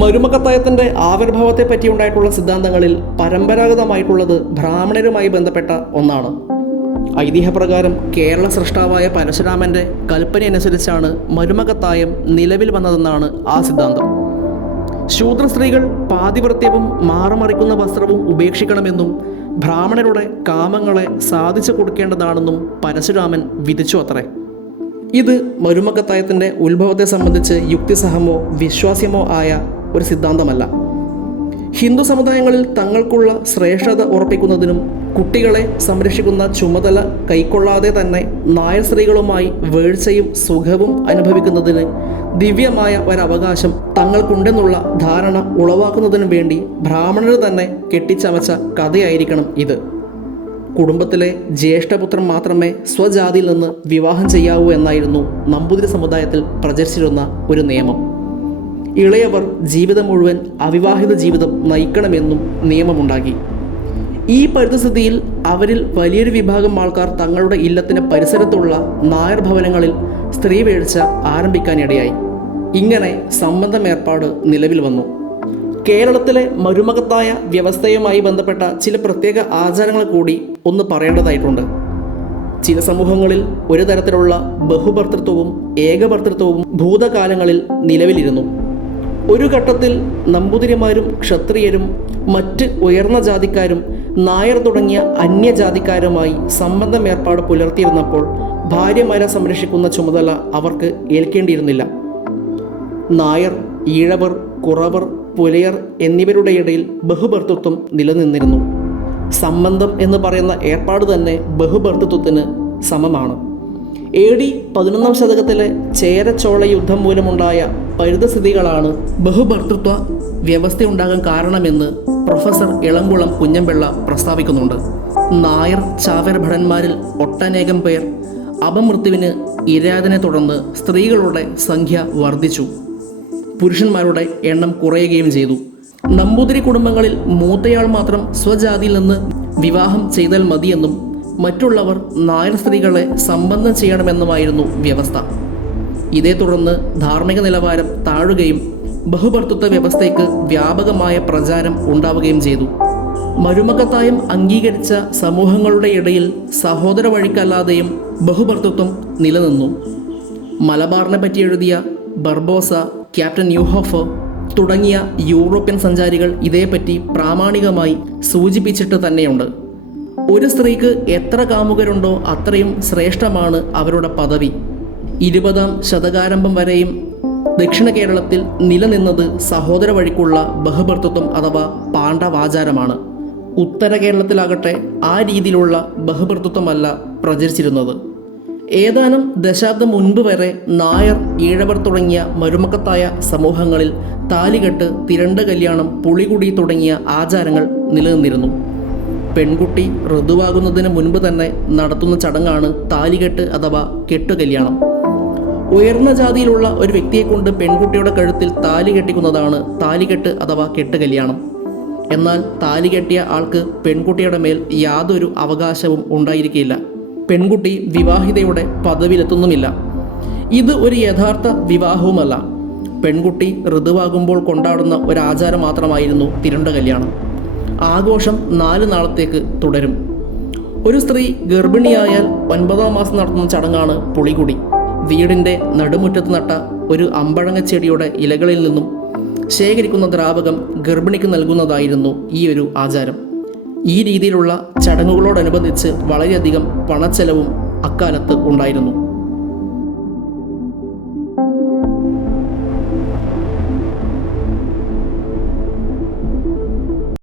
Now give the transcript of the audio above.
മരുമക്കത്തായത്തിന്റെ ആവിർഭാവത്തെ പറ്റിയുണ്ടായിട്ടുള്ള സിദ്ധാന്തങ്ങളിൽ പരമ്പരാഗതമായിട്ടുള്ളത് ബ്രാഹ്മണരുമായി ബന്ധപ്പെട്ട ഒന്നാണ്. ഐതിഹ്യപ്രകാരം കേരള സൃഷ്ടാവായ പരശുരാമന്റെ കൽപ്പനയനുസരിച്ചാണ് മരുമകത്തായം നിലവിൽ വന്നതെന്നാണ് ആ സിദ്ധാന്തം. ശൂദ്ര സ്ത്രീകൾ പാതിവൃത്യവും മാറമറിക്കുന്ന വസ്ത്രവും ഉപേക്ഷിക്കണമെന്നും ബ്രാഹ്മണരുടെ കാമങ്ങളെ സാധിച്ചു കൊടുക്കേണ്ടതാണെന്നും പരശുരാമൻ വിധിച്ചു അത്രേ. ഇത് മരുമക്കത്തായത്തിന്റെ ഉത്ഭവത്തെ സംബന്ധിച്ച് യുക്തിസഹമോ വിശ്വാസ്യമോ ആയ ഒരു സിദ്ധാന്തമല്ല. ഹിന്ദു സമുദായങ്ങളിൽ തങ്ങൾക്കുള്ള ശ്രേഷ്ഠത ഉറപ്പിക്കുന്നതിനും കുട്ടികളെ സംരക്ഷിക്കുന്ന ചുമതല കൈക്കൊള്ളാതെ തന്നെ നായർ സ്ത്രീകളുമായി വീഴ്ചയും സുഖവും അനുഭവിക്കുന്നതിന് ദിവ്യമായ ഒരവകാശം തങ്ങൾക്കുണ്ടെന്നുള്ള ധാരണ ഉളവാക്കുന്നതിനു വേണ്ടി ബ്രാഹ്മണർ തന്നെ കെട്ടിച്ചമച്ച കഥയായിരിക്കണം ഇത്. കുടുംബത്തിലെ ജ്യേഷ്ഠപുത്രൻ മാത്രമേ സ്വജാതിയിൽ നിന്ന് വിവാഹം ചെയ്യാവൂ എന്നായിരുന്നു നമ്പൂതിരി സമുദായത്തിൽ പ്രചരിച്ചിരുന്ന ഒരു നിയമം. ഇളയവർ ജീവിതം മുഴുവൻ അവിവാഹിത ജീവിതം നയിക്കണമെന്നും നിയമമുണ്ടാക്കി. ഈ പരിതസ്ഥിതിയിൽ അവരിൽ വലിയൊരു വിഭാഗം ആൾക്കാർ തങ്ങളുടെ ഇല്ലത്തിന് പരിസരത്തുള്ള നായർ ഭവനങ്ങളിൽ സ്ത്രീ വീഴ്ച ആരംഭിക്കാനിടയായി. ഇങ്ങനെ സംബന്ധം ഏർപ്പാട് നിലവിൽ വന്നു. കേരളത്തിലെ മരുമകത്തായ വ്യവസ്ഥയുമായി ബന്ധപ്പെട്ട ചില പ്രത്യേക ആചാരങ്ങൾ കൂടി ഒന്ന് പറയേണ്ടതായിട്ടുണ്ട്. ചില സമൂഹങ്ങളിൽ ഒരു തരത്തിലുള്ള ബഹുഭർത്തൃത്വവും ഏകഭർത്തൃത്വവും ഭൂതകാലങ്ങളിൽ നിലവിലിരുന്നു. ഒരു ഘട്ടത്തിൽ നമ്പൂതിരിമാരും ക്ഷത്രിയരും മറ്റ് ഉയർന്ന ജാതിക്കാരും നായർ തുടങ്ങിയ അന്യജാതിക്കാരുമായി സംബന്ധം ഏർപ്പാട് പുലർത്തിയിരുന്നപ്പോൾ ഭാര്യമാരെ സംരക്ഷിക്കുന്ന ചുമതല അവർക്ക് ഏൽക്കേണ്ടിയിരുന്നില്ല. നായർ ഈഴവർ കുറവർ പുലയർ എന്നിവരുടെ ഇടയിൽ ബഹുഭർത്തൃത്വം നിലനിന്നിരുന്നു. സംബന്ധം എന്ന് പറയുന്ന ഏർപ്പാട് തന്നെ ബഹുഭർത്തൃത്വത്തിന് സമമാണ്. എ ഡി പതിനൊന്നാം ശതകത്തിലെ ചേരച്ചോള യുദ്ധം മൂലമുണ്ടായ പരിതസ്ഥിതികളാണ് ബഹുഭർത്തൃത്വ വ്യവസ്ഥയുണ്ടാകാൻ കാരണമെന്ന് പ്രൊഫസർ ഇളംകുളം കുഞ്ഞമ്പിള്ള പ്രസ്താവിക്കുന്നുണ്ട്. നായർ ചാവർ ഭടന്മാരിൽ ഒട്ടനേകം പേർ അപമൃത്യുവിന് ഇരാതിനെ തുടർന്ന് സ്ത്രീകളുടെ സംഖ്യ വർദ്ധിച്ചു. പുരുഷന്മാരുടെ എണ്ണം കുറയുകയും ചെയ്തു. നമ്പൂതിരി കുടുംബങ്ങളിൽ മൂത്തയാൾ മാത്രം സ്വജാതിയിൽ നിന്ന് വിവാഹം ചെയ്താൽ മതിയെന്നും മറ്റുള്ളവർ നായർ സ്ത്രീകളെ സംബന്ധം ചെയ്യണമെന്നുമായിരുന്നു വ്യവസ്ഥ. ഇതേ തുടർന്ന് ധാർമ്മിക നിലവാരം താഴുകയും ബഹുഭർത്തൃത്വ വ്യവസ്ഥയ്ക്ക് വ്യാപകമായ പ്രചാരം ഉണ്ടാവുകയും ചെയ്തു. മരുമക്കത്തായം അംഗീകരിച്ച സമൂഹങ്ങളുടെ ഇടയിൽ സഹോദര വഴിക്കല്ലാതെയും ബഹുഭർത്തൃത്വം നിലനിന്നു. മലബാറിനെ പറ്റി എഴുതിയ ബർബോസ ക്യാപ്റ്റൻ ന്യൂഹോഫ് തുടങ്ങിയ യൂറോപ്യൻ സഞ്ചാരികൾ ഇതേപ്പറ്റി പ്രാമാണികമായി സൂചിപ്പിച്ചിട്ട് തന്നെയുണ്ട്. ഒരു സ്ത്രീക്ക് എത്ര കാമുകരുണ്ടോ അത്രയും ശ്രേഷ്ഠമാണ് അവരുടെ പദവി. ഇരുപതാം ശതകാരംഭം വരെയും ദക്ഷിണ കേരളത്തിൽ നിലനിന്നത് സഹോദര വഴിക്കുള്ള ബഹുഭർത്തൃത്വം അഥവാ പാണ്ഡവാചാരമാണ്. ഉത്തര കേരളത്തിലാകട്ടെ ആ രീതിയിലുള്ള ബഹുഭർത്തൃത്വമല്ല പ്രചരിച്ചിരുന്നത്. ഏതാനും ദശാബ്ദം മുൻപ് വരെ നായർ ഈഴവർ തുടങ്ങിയ മരുമക്കത്തായ സമൂഹങ്ങളിൽ താലികെട്ട് തിരണ്ട കല്യാണം പുളികുടി തുടങ്ങിയ ആചാരങ്ങൾ നിലനിന്നിരുന്നു. പെൺകുട്ടി ഋതുവാകുന്നതിന് മുൻപ് തന്നെ നടത്തുന്ന ചടങ്ങാണ് താലികെട്ട് അഥവാ കെട്ടുകല്യാണം. ഉയർന്ന ജാതിയിലുള്ള ഒരു വ്യക്തിയെ കൊണ്ട് പെൺകുട്ടിയുടെ കഴുത്തിൽ താലി കെട്ടിക്കുന്നതാണ് താലികെട്ട് അഥവാ കെട്ടുകല്യാണം. എന്നാൽ താലി കെട്ടിയ ആൾക്ക് പെൺകുട്ടിയുടെ മേൽ യാതൊരു അവകാശവും ഉണ്ടായിരിക്കില്ല. പെൺകുട്ടി വിവാഹിതയുടെ പദവിയിലെത്തുന്നുമില്ല. ഇത് ഒരു യഥാർത്ഥ വിവാഹവുമല്ല. പെൺകുട്ടി ഋതുവാകുമ്പോൾ കൊണ്ടാടുന്ന ഒരു ആചാരം മാത്രമായിരുന്നു തിരുണ്ട കല്യാണം. ആഘോഷം നാല് നാളത്തേക്ക് തുടരും. ഒരു സ്ത്രീ ഗർഭിണിയായാൽ ഒൻപതാം മാസം നടത്തുന്ന ചടങ്ങാണ് പുളികുടി. വീടിന്റെ നടുമുറ്റത്ത് നട്ട ഒരു അമ്പഴങ്ങ ചെടിയുടെ ഇലകളിൽ നിന്നും ശേഖരിക്കുന്ന ദ്രാവകം ഗർഭിണിക്ക് നൽകുന്നതായിരുന്നു ഈ ഒരു ആചാരം. ഈ രീതിയിലുള്ള ചടങ്ങുകളോടനുബന്ധിച്ച് വളരെയധികം പണച്ചെലവും അക്കാലത്ത് ഉണ്ടായിരുന്നു.